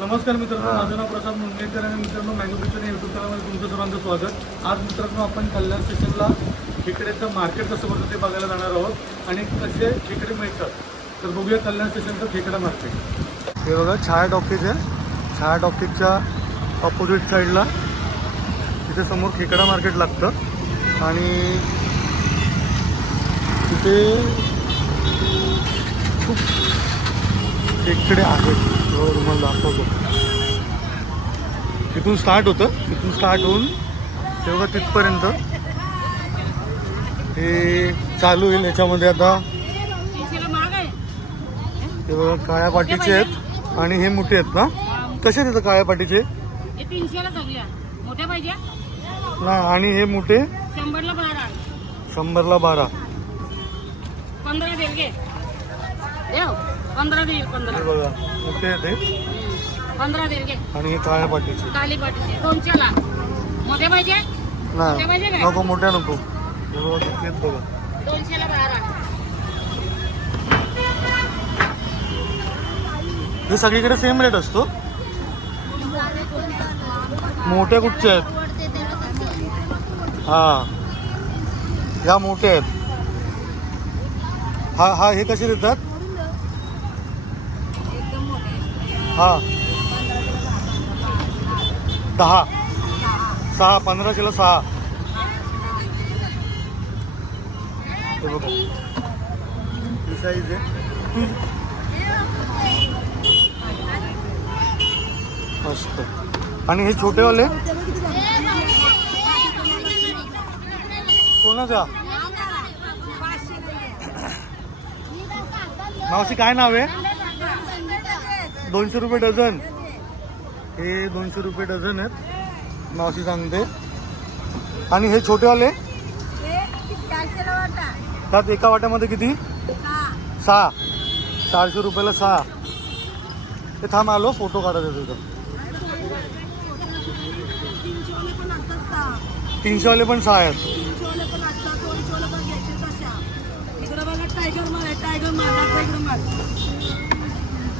नमस्कार मित्रांनो. माझं नाव प्रसाद मुंडेकर आणि मित्रांनो मँगो किचन युट्यूब चॅनलमध्ये तुमचं सर्वांचं स्वागत. आज मित्रांनो आपण कल्याण स्टेशनला खेकड्याचं मार्केट कसं भरतं ते बघायला जाणार आहोत आणि कसे खेकडे मिळतात. तर बघूया कल्याण स्टेशनचं खेकडा मार्केट हे बघा छाया टॉकीज आहे. छाया टॉकीजच्या ऑपोजिट साईडला तिथे समोर खेकडा मार्केट लागतं. आणि तिथे खूप खेकडे आहेत. तो तुम्हाला दाखवतो. तिथून स्टार्ट होतं. तिथून स्टार्ट होऊन तेव्हा तिथपर्यंत हे चालू होईल याच्यामध्ये आता. हे बघा काळ्या पाटीचे आहेत आणि हे मोठे आहेत ना? कसे देतं काळ्या पाटीचे पाहिजे? नाही आणि हे मोठे? शंभरला बारा. पंधरा पंधरा देईल पंधरा. हे बघा मोठे आहेत हे. हम्म. पंधरा देईल घे. आणि हे काळ्या पाटीचे. काली पाटीचे. दोनशेला मोठे पाहिजे? मोठे पाहिजे नाही काय? नको मोठ्या नको. हे बघा किती आहेत बघा. दोनशेला बारा. हे सगळीकडे सेम रेट असतो? मोठ्या कुठच्या आहेत? हा. या मोठ्या आहेत. हा हा हे कसे देतात? हा. दहा. सहा पंधराशेला सहा. हे बघा. ही साईज आहे. मस्त. आणि हे छोटेवाले? कोणाचा? मावशी काय नाव आहे? दोनशे रुपये डझन. हे दोनशे रुपये डझन आहेत. मावशी सांगते. आणि हे छोटेवाले त्यात एका वाट्यामध्ये किती? सहा. चारशे रुपयाला सहा. ते थांब आलो. फोटो काढायचा तुझं तीनशे वाले पण सहा. आहेत.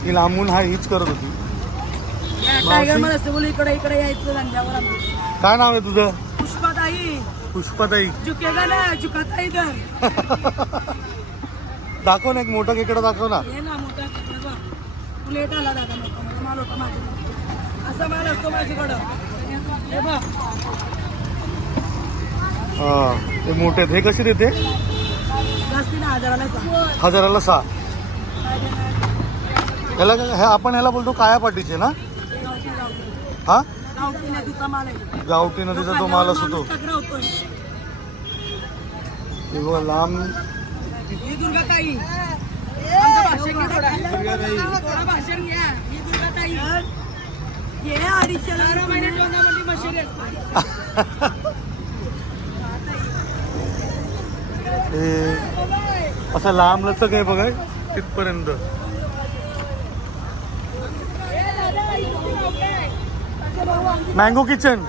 ही लांबून हा हीच करत होती. टायगर मला असते बोल इकडे इकडे यायचं धंद्यावर आम्ही. काय नाव आहे तुझं? पुष्पाताई. पुष्पाताई. झुकेगा ना झुकाता इधर दाखव ना एक मोठा खेकडा दाखव ना. हे ना मोठा चित्र बघ. तू लेट आला दादा नको मला माल होता माझ्याकडे. असा माल असतो माझ्याकडं. हे बघ. हा ते मोठे आहेत. हे कसे देते? जास्ती ना हजाराला सांग हजाराला सहा. ह्याला हे आपण ह्याला बोलतो काया पाटीचे ना? हा? गावठी नदीचा माल आहे गावठी नदीचा तो माल असतो हे लांब ही दुर्गाताई. आमचं भाषण घ्या थोडं. थोडं भाषण घ्या. ही दुर्गाताई. हे अडीचशे बारा महिने तोंडामध्ये मशिरी असते हे असं लांब लचक आहे बघा तिथपर्यंत. मँगो किचन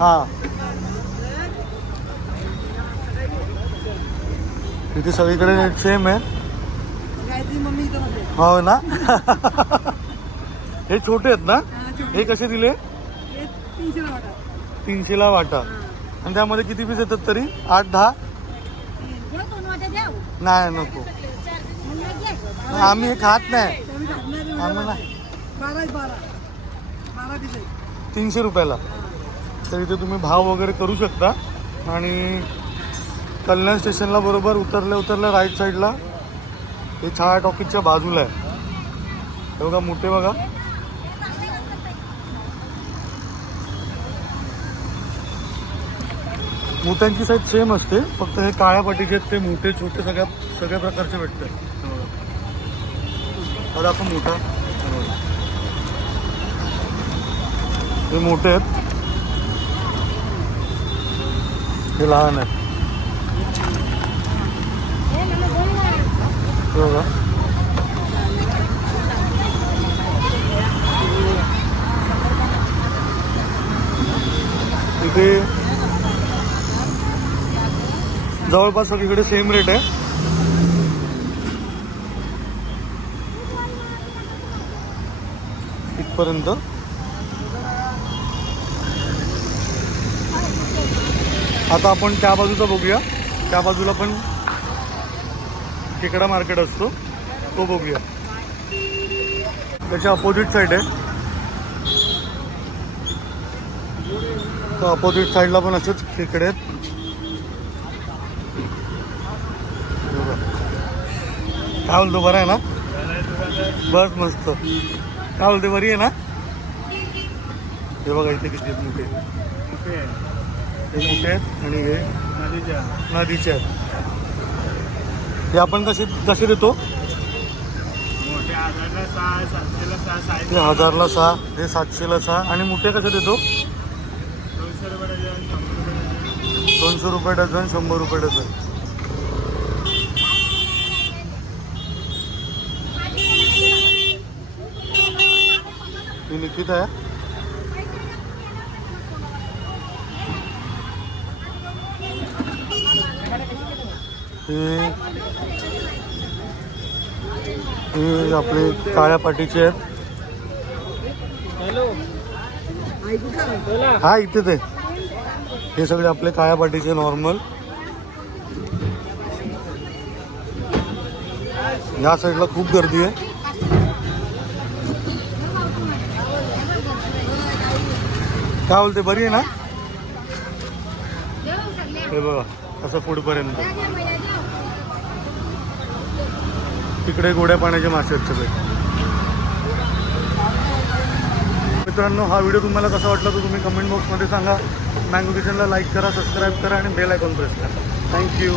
हा। इथे सगळीकडे सेम आहे हो ना? हे छोटे आहेत ना? हा, कसे दिले? तीनशेला वाटा. आणि त्यामध्ये किती पीस येतात तरी? आठ दहा? नाही नको. आम्ही हे खात नाही. खात नाही तीनशे रुपयाला. तर इथे तुम्ही भाव वगैरे करू शकता. आणि कल्याण स्टेशनला बरोबर उतरल्या उतरल्या राईट साईडला हे छाया टॉकीजच्या बाजूला आहे. हे बघा मोठे बघा. मोत्यांची साईज सेम असते फक्त हे काळ्या पाटीचे ते मोठे छोटे सगळ्या सगळ्या प्रकारचे भेटतात. आपण मोठा हे मोठे आहेत. हे लहान आहेत. बघा. इथे जवळपास सगळीकडे सेम रेट आहे. इथपर्यंत. आता आपण त्या बाजूचा बघूया. त्या बाजूला पण खेकडा मार्केट असतो. तो बघूया. त्याच्या अपोजिट साईड आहे. अपोजिट साईडला पण असेच खेकडे आहेत. बघा. काय बोलतो बरं आहे ना? बस मस्त. काय बोलते बरी आहे ना? हे बघा इथे किती मोठे. हे मोठे आहेत आणि हे नदीचे आहेत हे आपण कसे कसे देतो? हजारला सहा हे हजारला सहा हे सातशेला सहा. आणि मोठे कसे देतो? दोनशे रुपये डझन शंभर रुपये डझन. दोनशे रुपये डझन शंभर रुपये डझन. ही निकित आहे. हे आपले काळ्या पाटीचे आहेत. हा इथेच आहे हे सगळे आपले काळ्या पाटीचे नॉर्मल या साईडला खूप गर्दी आहे. काय बोलते बरी आहे ना? हे बघा असं पुढपर्यंत. तिकडे गोड्या पाण्याचे मासे आहेत सगळे. मित्रांनो हा व्हिडिओ तुम्हाला कसा वाटला तर तुम्ही कमेंट बॉक्समध्ये सांगा. मँगो किचनला लाईक करा सबस्क्राईब करा आणि बेल आयकॉन प्रेस करा. Thank you